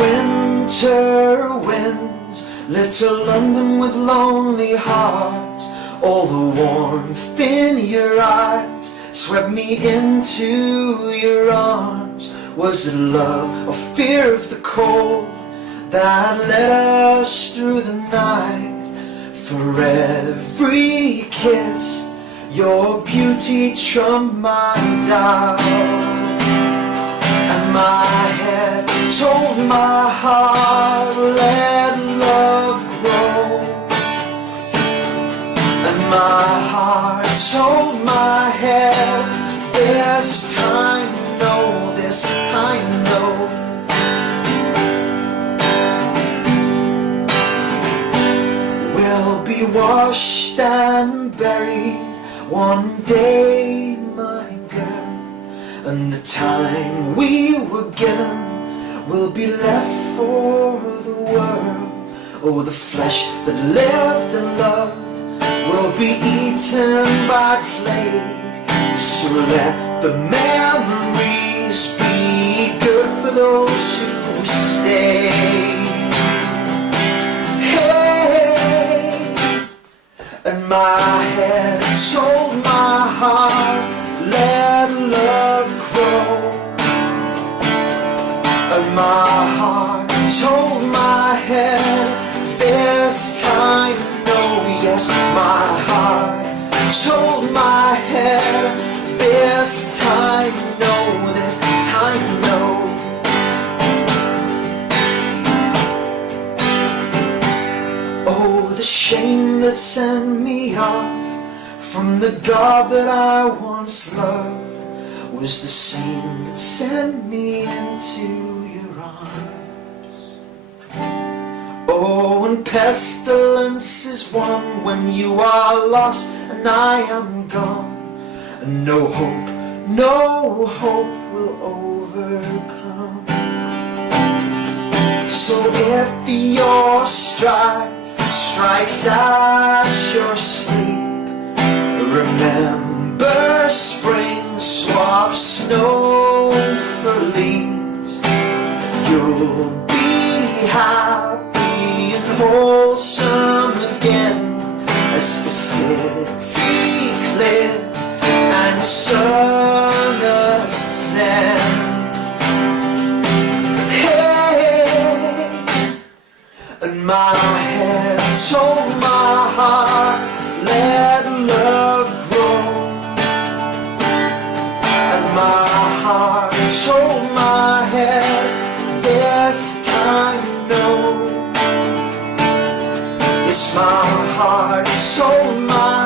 winter winds, little London with lonely hearts. All the warmth in your eyes swept me into your arms. Was it love or fear of the cold that led us through the night? For every kiss, your beauty trumped my dial, and my head told my heart, let love grow. And my heart told my head, this time no, this time no. We'll be washed and buried one day, my girl, and the time we were given will be left for the world. Oh, the flesh that lived and loved will be eaten by plague. So let the memories be good for those who stay. Hey, and my head told my heart, let love grow. And my heart told my head, this time no. Yes, my heart told my head, this time no, this time no. Oh, the shame that sent me off from the God that I once loved was the same that sent me into your arms. Oh, and pestilence is one when you are lost and I am gone, and no hope will overcome. So if your strife strikes at your sleep, remember spring swaps snow for leaves. You'll be happy and wholesome again as the city clears and the sun ascends. Hey, and my head told my heart, let love grow. And my heart told my head, this time no. Yes, my heart told my